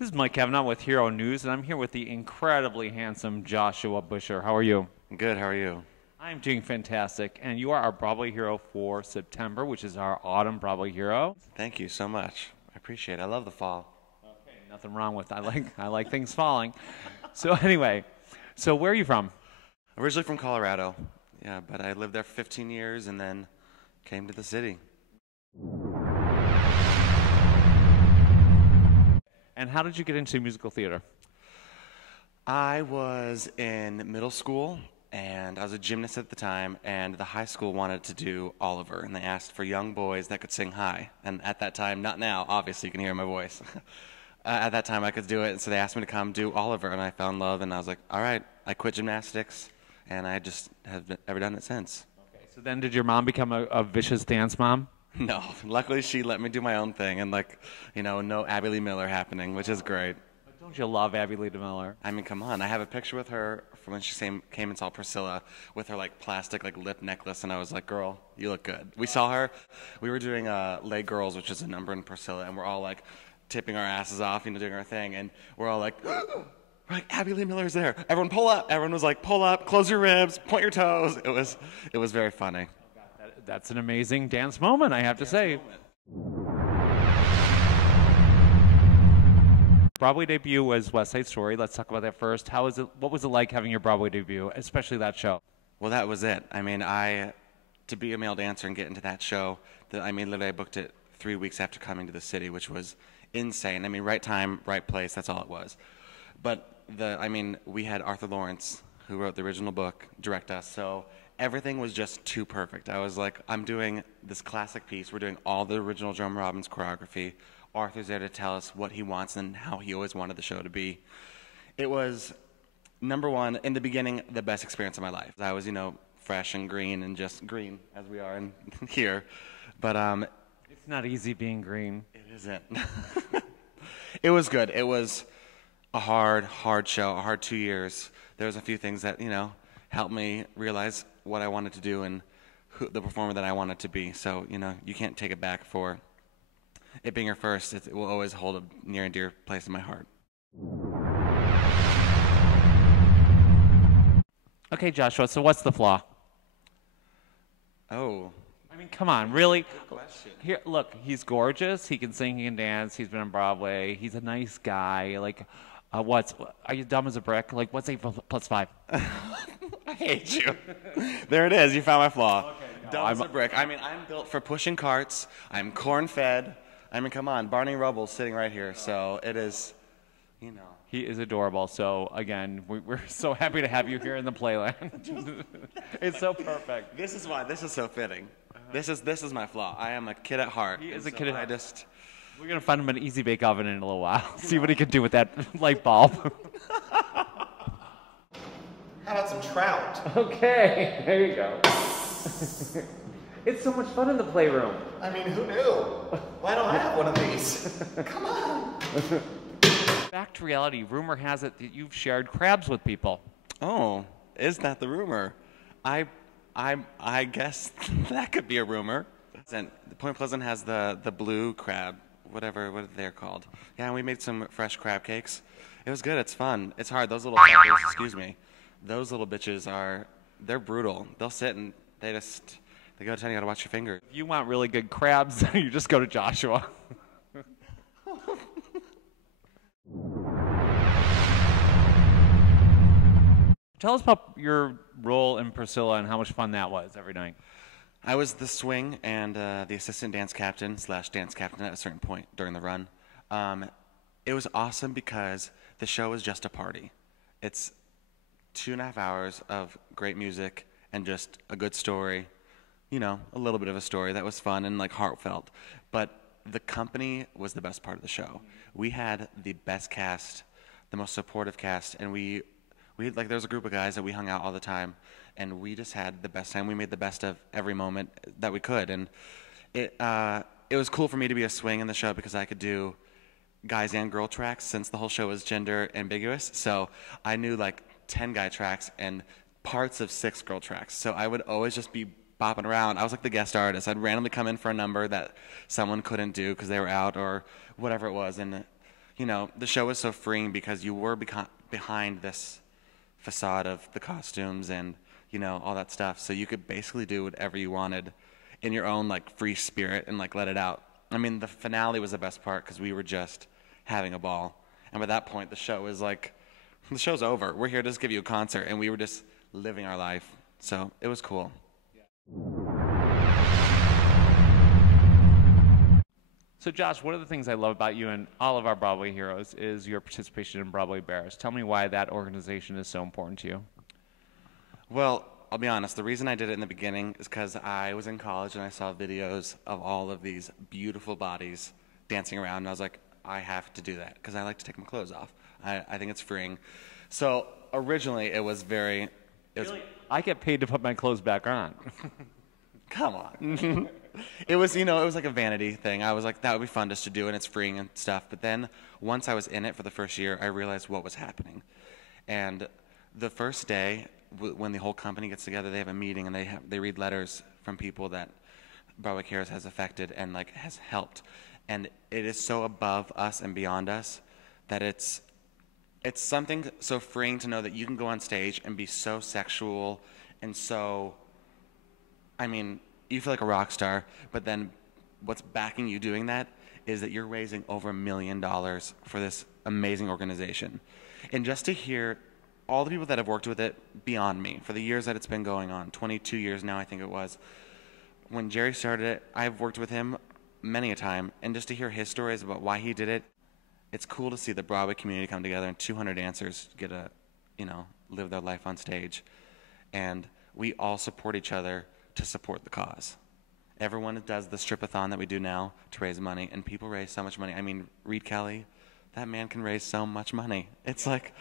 This is Mike Kavanaugh with Hero News, and I'm here with the incredibly handsome Joshua Buscher. How are you? Good, how are you? I'm doing fantastic, and you are our Broadway Hero for September, which is our autumn Broadway Hero. Thank you so much. I appreciate it. I love the fall. Okay, nothing wrong with that. I like things falling. So anyway, so where are you from? Originally from Colorado, yeah, but I lived there for 15 years and then came to the city. And how did you get into musical theater? I was in middle school, and I was a gymnast at the time, and the high school wanted to do Oliver, and they asked for young boys that could sing high. And at that time, not now, obviously you can hear my voice. At that time I could do it, and so they asked me to come do Oliver, and I found love, and I was like, all right. I quit gymnastics, and I just have never done it since. Okay, so then did your mom become a vicious dance mom? No, luckily she let me do my own thing, and no Abby Lee Miller happening, which is great. But don't you love Abby Lee Miller? I mean, come on. I have a picture with her from when she came and saw Priscilla with her plastic lip necklace, and I was like, girl, you look good. We saw her. We were doing Leg Girls, which is a number in Priscilla, and we're all tipping our asses off, doing our thing, and we're all like, right, Abby Lee Miller's there. Everyone pull up. Everyone was like, pull up, close your ribs, point your toes. It was very funny. That's an amazing dance moment, I have to say. Broadway debut was West Side Story. Let's talk about that first. What was it like having your Broadway debut, especially that show? Well, that was it. I mean, to be a male dancer and get into that show, literally I booked it 3 weeks after coming to the city, which was insane. I mean, right time, right place, that's all it was. But we had Arthur Lawrence, who wrote the original book, direct us, so everything was just too perfect. I was like, I'm doing this classic piece. We're doing all the original Joan Robbins choreography. Arthur's there to tell us what he wants and how he always wanted the show to be. It was, number one, in the beginning, the best experience of my life. I was, fresh and green and just green, as we are in here. But it's not easy being green. It isn't. It was good. It was a hard show, a hard 2 years. There was a few things that, helped me realize what I wanted to do and the performer that I wanted to be. So, you can't take it back for it being your first. It will always hold a near and dear place in my heart. Okay, Joshua, so what's the flaw? Oh. I mean, come on, really? Good question. Here, look, he's gorgeous. He can sing, he can dance. He's been on Broadway. He's a nice guy. Are you dumb as a brick? What's 8 plus 5? I hate you. There it is. You found my flaw. Okay, no, dumb as a brick. I'm built for pushing carts. I'm corn-fed. Come on. Barney Rubble's sitting right here. So it is, He is adorable. So, again, we're so happy to have you here in the Playland. It's so perfect. This is why. This is so fitting. This is my flaw. I am a kid at heart. He is a kid at heart. We're going to find him an easy bake oven in a little while. See what he can do with that light bulb. How about some trout? Okay, there you go. It's so much fun in the playroom. I mean, who knew? Why don't I have one of these? Come on. Back to reality. Rumor has it that you've shared crabs with people. Oh, is that the rumor? I guess that could be a rumor. Point Pleasant has the blue crab, what are they called? Yeah, and we made some fresh crab cakes. It was good. It's fun. It's hard. Those little fuckers, excuse me. Those little bitches they're brutal. They'll sit and they go to town. You gotta watch your fingers. If you want really good crabs, you just go to Joshua. Tell us about your role in Priscilla and how much fun that was every night. I was the swing and the assistant dance captain / dance captain at a certain point during the run. It was awesome because the show was just a party. It's 2.5 hours of great music and just a good story, a little bit of a story that was fun and heartfelt. But the company was the best part of the show. We had the best cast, the most supportive cast, and we there was a group of guys that we hung out all the time, and we just had the best time. We made the best of every moment that we could, and it was cool for me to be a swing in the show because I could do guys and girl tracks since the whole show was gender ambiguous. So I knew 10 guy tracks and parts of 6 girl tracks. So I would always just be bopping around. I was like the guest artist. I'd randomly come in for a number that someone couldn't do because they were out or whatever it was, and you know, the show was so freeing because you were behind this facade of the costumes and, you know, all that stuff. So you could basically do whatever you wanted in your own, like, free spirit and, like, let it out. I mean, the finale was the best part because we were just having a ball. And by that point, the show is like, the show's over. We're here to just give you a concert. And we were just living our life. So it was cool. So Josh, one of the things I love about you and all of our Broadway heroes is your participation in Broadway Bears. Tell me why that organization is so important to you. Well, I'll be honest. The reason I did it in the beginning is because I was in college and I saw videos of all of these beautiful bodies dancing around. And I was like, I have to do that because I like to take my clothes off. I think it's freeing. So originally it was very... I get paid to put my clothes back on. Come on. It was, you know, it was like a vanity thing. I was like, that would be fun just to do, and it's freeing and stuff. But then once I was in it for the first year, I realized what was happening. And the first day, when the whole company gets together, they have a meeting, and they read letters from people that Broadway Cares has affected and, like, has helped. And it is so above us and beyond us that it's something so freeing to know that you can go on stage and be so sexual and so, I mean, you feel like a rock star, but then what's backing you doing that is that you're raising over $1 million for this amazing organization. And just to hear all the people that have worked with it beyond me for the years that it's been going on, 22 years now I think it was, when Jerry started it, I've worked with him many a time, and just to hear his stories about why he did it, it's cool to see the Broadway community come together and 200 dancers get to, you know, live their life on stage. And we all support each other to support the cause. Everyone does the strip-a-thon that we do now to raise money, and people raise so much money. I mean, Reed Kelly, that man can raise so much money. It's like,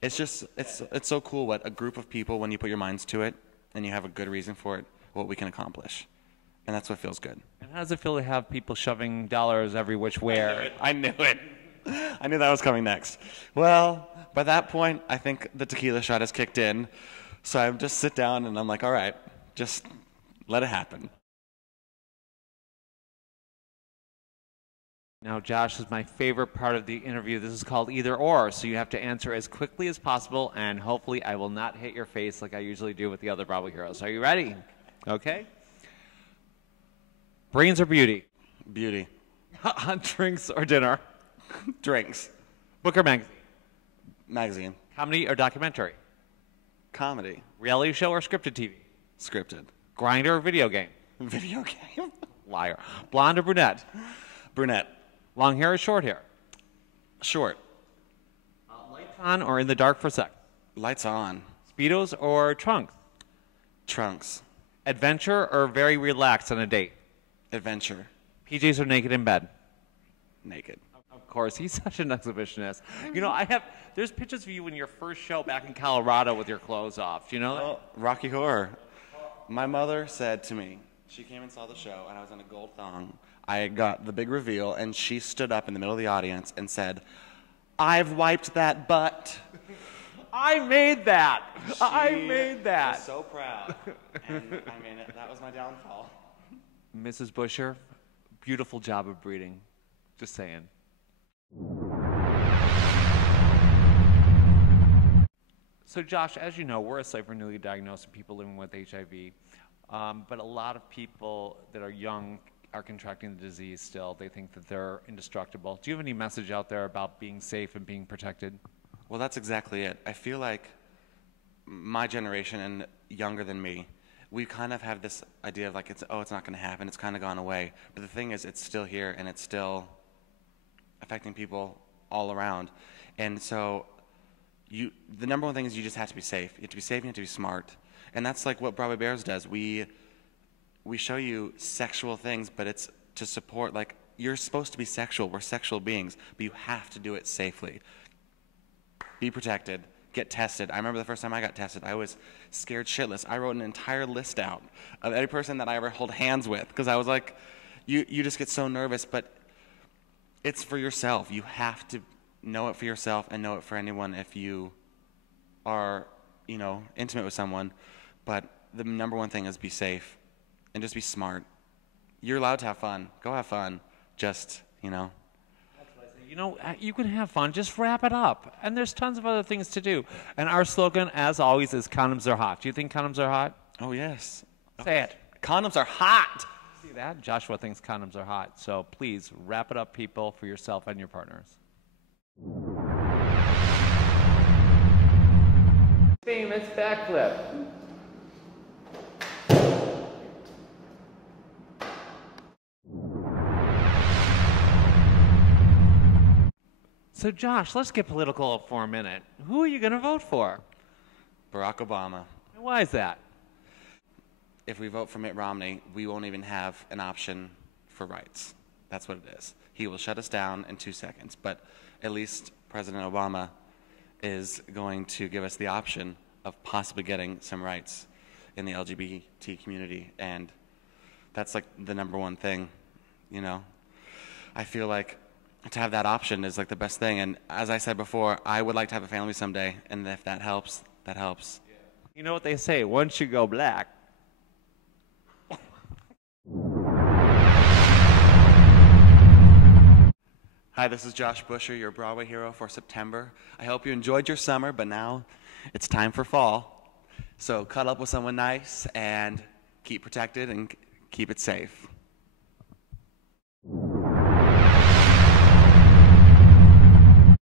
it's just, it's so cool what a group of people, when you put your minds to it and you have a good reason for it, what we can accomplish. And that's what feels good. And how does it feel to have people shoving dollars every which way? I knew it. I knew that was coming next. Well, by that point, I think the tequila shot has kicked in. So I just sit down and I'm like, all right, just let it happen. Now, Josh, is my favorite part of the interview. This is called Either Or, so you have to answer as quickly as possible, and hopefully I will not hit your face like I usually do with the other Broadway heroes. Are you ready? Okay. Brains or beauty? Beauty. Drinks or dinner? Drinks. Book or magazine? Magazine. Comedy or documentary? Comedy. Reality show or scripted TV? Scripted. Grinder or video game? Video game. Liar. Blonde or brunette? Brunette. Long hair or short hair? Short. Lights on or in the dark for sex? Lights on. Speedos or trunks? Trunks. Adventure or very relaxed on a date? Adventure. PJs or naked in bed? Naked. Of course, he's such an exhibitionist. You know, there's pictures of you in your first show back in Colorado with your clothes off. Do you know that? Oh, Rocky Horror. My mother said to me, she came and saw the show, and I was in a gold thong. I got the big reveal, and she stood up in the middle of the audience and said, "I've wiped that butt." I made that. I made that. Was so proud. And I mean, that was my downfall. Mrs. Buscher, beautiful job of breeding. Just saying. So Josh, as you know, we're a site for newly diagnosed people living with HIV, but a lot of people that are young are contracting the disease still. They think that they're indestructible. Do you have any message out there about being safe and being protected? Well, that's exactly it. I feel like my generation and younger than me, we kind of have this idea of like, it's not going to happen. It's kind of gone away. But the thing is, it's still here, and it's still affecting people all around. And so the number one thing is you just have to be safe. You have to be safe, you have to be smart. And that's like what Broadway Bears does. We show you sexual things, but it's to support, like, you're supposed to be sexual. We're sexual beings, but you have to do it safely. Be protected. Get tested. I remember the first time I got tested, I was scared shitless. I wrote an entire list out of every person that I ever hold hands with, because I was like, you just get so nervous, but it's for yourself. You have to know it for yourself and know it for anyone if you are, intimate with someone. But the number one thing is be safe and just be smart. You're allowed to have fun. Go have fun. Just, That's what I say. You know, you can have fun. Just wrap it up. And there's tons of other things to do. And our slogan, as always, is condoms are hot. Do you think condoms are hot? Oh, yes. Say it. Condoms are hot. See that? Joshua thinks condoms are hot. So please wrap it up, people, for yourself and your partners. Famous backflip. So Josh, let's get political for a minute. Who are you going to vote for? Barack Obama. And why is that? If we vote for Mitt Romney, we won't even have an option for rights. That's what it is. He will shut us down in 2 seconds. But at least President Obama is going to give us the option of possibly getting some rights in the LGBT community. And that's like the number one thing, you know. I feel like to have that option is like the best thing. And as I said before, I would like to have a family someday. And if that helps, that helps. You know what they say, once you go black. Hi, this is Josh Buscher, your Broadway hero for September. I hope you enjoyed your summer, but now it's time for fall. So cuddle up with someone nice and keep protected and keep it safe.